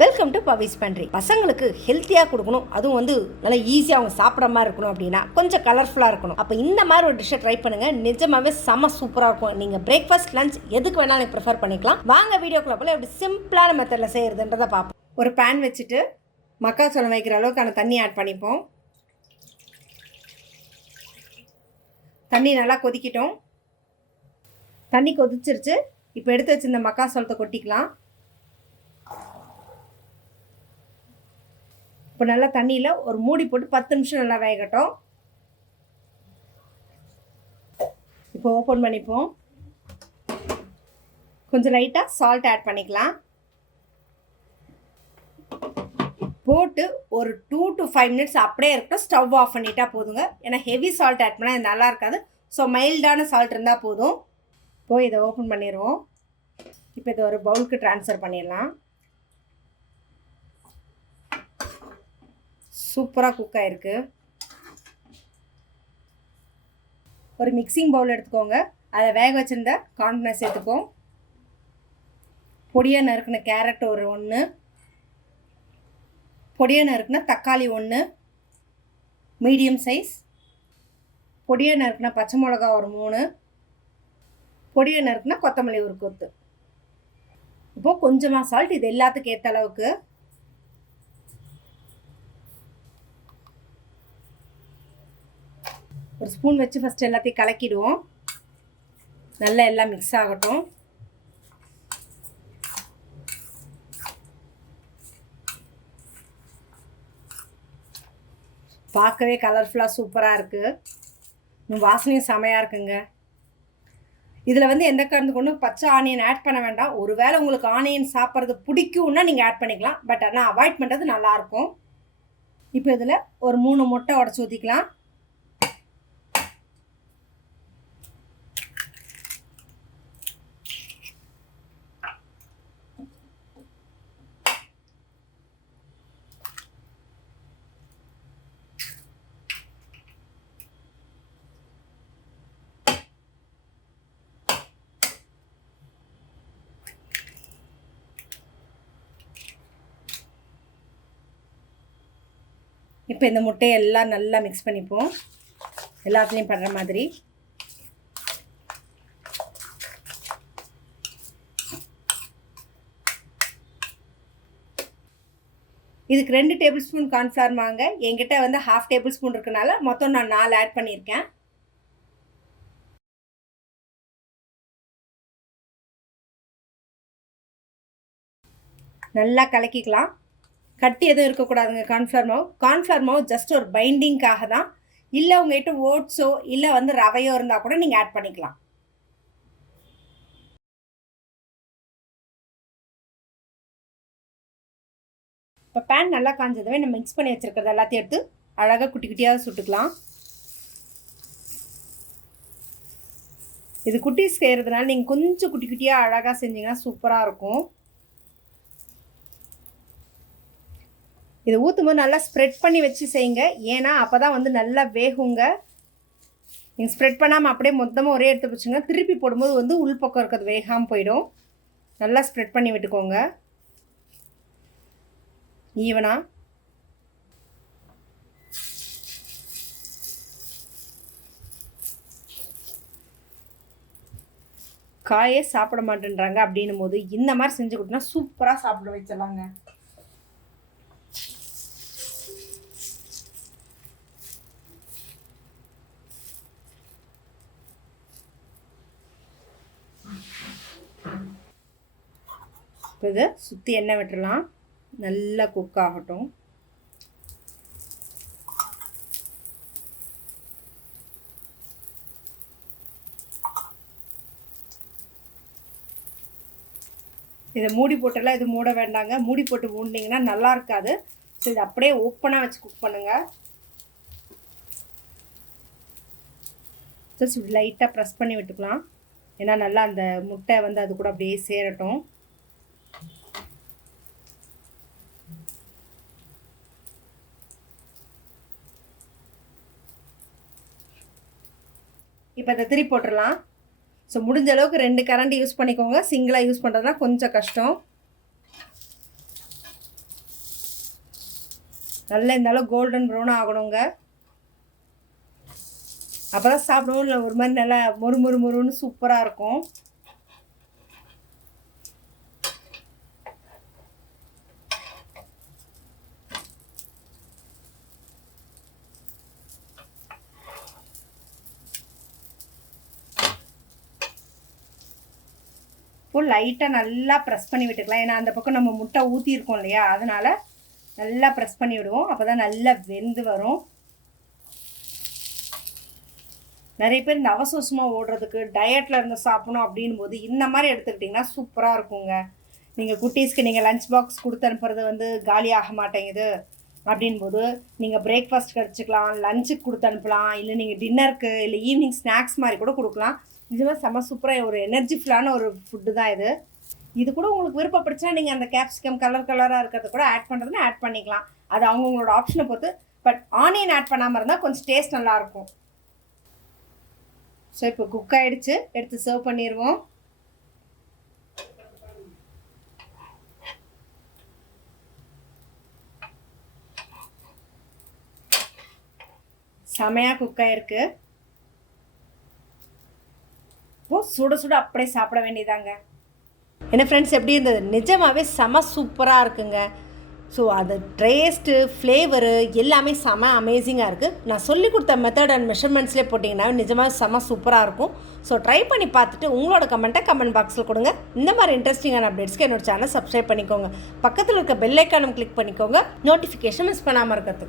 Welcome to பவிஸ் பண்ட்ரி பசங்களுக்கு ஹெல்த்தியாக கொடுக்கணும். அதுவும் வந்து நல்லா ஈஸியாக அவங்க சாப்பிட்ற மாதிரி இருக்கணும் அப்படின்னா கொஞ்சம் கலர்ஃபுல்லாக இருக்கணும். அப்போ இந்த மாதிரி ஒரு டிஷ்ஷை ட்ரை பண்ணுங்கள் நிஜமாவே செம சூப்பராக இருக்கும். நீங்கள் பிரேக்ஃபாஸ்ட் லஞ்ச் எதுக்கு வேணாலும் ப்ரிஃபர் பண்ணிக்கலாம். வாங்க வீடியோக்குள்ள போல எப்படி சிம்பிளான மெத்தடில் செய்கிறதுன்றதை பார்ப்போம். ஒரு பேன் வச்சுட்டு மக்காச்சோளம் வைக்கிற அளவுக்கான தண்ணி ஆட் பண்ணிப்போம். தண்ணி நல்லா கொதிக்கிட்டோம். தண்ணி கொதிச்சிருச்சு. இப்போ எடுத்து வச்சிருந்த மக்காசோளத்தை கொட்டிக்கலாம். இப்போ நல்லா தண்ணியில் ஒரு மூடி போட்டு பத்து நிமிஷம் நல்லா வேகட்டும். இப்போ ஓப்பன் பண்ணிப்போம். கொஞ்சம் லைட்டாக சால்ட் ஆட் பண்ணிக்கலாம். போட்டு ஒரு டூ டு ஃபைவ் மினிட்ஸ் அப்படியே இருக்கட்டும். ஸ்டவ் ஆஃப் பண்ணிட்டா போதுங்க. ஏன்னா ஹெவி சால்ட் ஆட் பண்ணால் நல்லா இருக்காது. ஸோ மைல்டான சால்ட் இருந்தால் போதும். போய் இதை ஓப்பன் பண்ணிடுவோம் இப்போ இதை ஒரு பவுலுக்கு ட்ரான்ஸ்ஃபர் பண்ணிடலாம். சூப்பராக குக் ஆகிருக்கு ஒரு மிக்சிங் பவுல் எடுத்துக்கோங்க. அதை வேக வச்சுருந்த கார்ன்ஃப்ளவர் சேர்த்துப்போம். பொடியாக நறுக்கின கேரட் ஒரு ஒன்று பொடியாக நறுக்கின தக்காளி ஒன்று மீடியம் சைஸ் பொடியாக நறுக்கின பச்சை மிளகா ஒரு மூணு. பொடியை நறுக்கின கொத்தமல்லி ஒரு கொத்து. இப்போது கொஞ்சமாக சால்ட் இது எல்லாத்துக்கும் ஏற்ற அளவுக்கு ஒரு ஸ்பூன் வச்சு ஃபஸ்ட்டு எல்லாத்தையும் கலக்கிடுவோம். நல்லா எல்லாம் மிக்ஸ் ஆகட்டும். பார்க்கவே கலர்ஃபுல்லாக சூப்பராக இருக்குது வாசனையும் செமையாக இருக்குங்க. இதில் வந்து எந்த கருந்து கொண்டு பச்சை ஆனியன் ஆட் பண்ண வேண்டாம். ஒருவேளை உங்களுக்கு ஆனியன் சாப்பிட்றது பிடிக்கும்னா நீங்கள் ஆட் பண்ணிக்கலாம். பட் ஆனால் அவாய்ட் பண்ணுறது நல்லாயிருக்கும் இப்போ இதில் ஒரு மூணு முட்டை உடச்சி ஊற்றிக்கலாம் இப்போ இந்த முட்டையை எல்லாம் நல்லா மிக்ஸ் பண்ணிப்போம். எல்லாத்துலேயும் படுற மாதிரி. இதுக்கு ரெண்டு டேபிள் ஸ்பூன் கார்ன்ஃப்ளவர் வாங்க என்கிட்ட வந்து ஹாஃப் டேபிள் ஸ்பூன் இருக்கனால மொத்தம் நான் நாலு ஆட் பண்ணியிருக்கேன். நல்லா கலக்கிக்கலாம். கட்டி எதுவும் இருக்கக்கூடாதுங்க. கார்ன்ஃப்ளவர் மாவு கார்ன்ஃப்ளவர் மாவு ஜஸ்ட் ஒரு பைண்டிங்காக தான். இல்லை உங்கள்கிட்ட ஓட்ஸோ இல்லை வந்து ரவையோ இருந்தால் கூட நீங்கள் ஆட் பண்ணிக்கலாம். இப்போ பேன் நல்லா காஞ்சதுவே நம்ம மிக்ஸ் பண்ணி வச்சுருக்கிறது எல்லாத்தையும் எடுத்து அழகாக குட்டி குட்டியாக சுட்டுக்கலாம். இது குட்டீஸ் செய்கிறதுனால நீங்கள் கொஞ்சம் குட்டி குட்டியாக அழகாக செஞ்சீங்கன்னா சூப்பராக இருக்கும். இதை ஊற்றும் போது நல்லா ஸ்ப்ரெட் பண்ணி வச்சு செய்யுங்க. ஏன்னா அப்போ தான் வந்து நல்லா வேகுங்க. நீங்கள் ஸ்ப்ரெட் பண்ணாமல் அப்படியே மொத்தமாக ஒரே எடுத்து வச்சுங்க திருப்பி போடும்போது வந்து உள் பக்கம் இருக்கிறது வேகாமல் போயிடும். நல்லா ஸ்ப்ரெட் பண்ணி விட்டுக்கோங்க. ஈவனா காயே சாப்பிட மாட்டேன்றாங்க அப்படின்னும் போது இந்த மாதிரி செஞ்சு கொடுத்தா சூப்பராக சாப்பிட வச்சிடலாங்க. இப்போ இதை சுற்றி எண்ணெய் விட்டுடலாம் நல்லா குக் ஆகட்டும். இதை மூடி போட்டெல்லாம் இது மூட வேண்டாங்க. மூடி போட்டு மூடினீங்கன்னா நல்லா இருக்காது. ஸோ இதை அப்படியே ஓப்பனாக வச்சு குக் பண்ணுங்கள் ஜஸ்ட் இப்படி லைட்டாக ப்ரெஸ் பண்ணி விட்டுக்கலாம். ஏன்னா நல்லா அந்த முட்டை வந்து அது கூட அப்படியே சேரட்டும். இப்போ இதை திரி போட்டுடலாம். ஸோ முடிஞ்ச அளவுக்கு ரெண்டு கரண்டி யூஸ் பண்ணிக்கோங்க. சிங்கிளாக யூஸ் பண்ணுறதுலாம் கொஞ்சம் கஷ்டம். நல்லா இருந்தாலும் கோல்டன் ப்ரௌன் ஆகணுங்க. அப்போ தான் சாப்பிடுவோம் இல்லை ஒரு மாதிரி நல்லா மொறு மொறு மொறுன்னு சூப்பராக இருக்கும். இப்போ லைட்டாக நல்லா ப்ரெஸ் பண்ணி விட்டுக்கலாம். ஏன்னா அந்த பக்கம் நம்ம முட்டை ஊற்றிருக்கோம் இல்லையா? அதனால் நல்லா ப்ரெஸ் பண்ணி விடுவோம். அப்போ தான் நல்லா வெந்து வரும். நிறைய பேர் இந்த அவசோசமாக ஓடுறதுக்கு டயட்டில் இருந்து சாப்பிடணும் அப்படின் போது இந்த மாதிரி எடுத்துக்கிட்டிங்கன்னா சூப்பராக இருக்குங்க. நீங்கள் குட்டீஸ்க்கு நீங்கள் லஞ்ச் பாக்ஸ் கொடுத்து அனுப்புறது வந்து காலி ஆக மாட்டேங்குது. அப்படின்போது நீங்கள் பிரேக்ஃபாஸ்ட் கிடச்சிக்கலாம் லஞ்சுக்கு கொடுத்து அனுப்பலாம் இல்லை நீங்கள் டின்னருக்கு இல்லை ஈவினிங் ஸ்நாக்ஸ் மாதிரி கூட கொடுக்கலாம். நிஜமாக செம்ம சூப்பராக ஒரு எனர்ஜிஃபுல்லான ஒரு ஃபுட்டு தான் இது. இது கூட உங்களுக்கு விருப்பப்படுச்சுன்னா நீங்கள் அந்த கேப்சிகம் கலர் கலராக இருக்கிறத கூட ஆட் பண்ணுறதுன்னு ஆட் பண்ணிக்கலாம். அது அவங்கவுங்களோட ஆப்ஷனை பொறுத்து பட் ஆனியன் ஆட் பண்ணாமல் இருந்தால் கொஞ்சம் டேஸ்ட் நல்லாயிருக்கும் ஸோ இப்போ குக் ஆகிடுச்சு எடுத்து சர்வ் பண்ணிடுவோம் செமையாக குக் ஆகிருக்கு இப்போ சுட சுட அப்படியே சாப்பிட வேண்டியதாங்க. என்ன ஃப்ரெண்ட்ஸ் எப்படி இருந்தது? நிஜமாகவே செம சூப்பராக இருக்குங்க. ஸோ அது டேஸ்ட்டு ஃப்ளேவரு எல்லாமே செம அமேசிங்காக இருக்குது நான் சொல்லி கொடுத்த மெத்தட் அண்ட் மெஷர்மெண்ட்ஸ்லேயே போட்டிங்கன்னா நிஜமாக செம சூப்பராக இருக்கும். ஸோ ட்ரை பண்ணி பார்த்துட்டு உங்களோட கமெண்ட்டை கமெண்ட் பாக்ஸில் கொடுங்க. இந்த மாதிரி இன்ட்ரெஸ்டிங்கான அப்டேட்ஸ்க்கு என்னோட சேனல் சப்ஸ்கிரைப் பண்ணிக்கோங்க. பக்கத்தில் இருக்க பெல் ஐக்கானும் கிளிக் பண்ணிக்கோங்க. நோட்டிஃபிகேஷன் மிஸ் பண்ணாமல் இருக்கிறதுக்கு.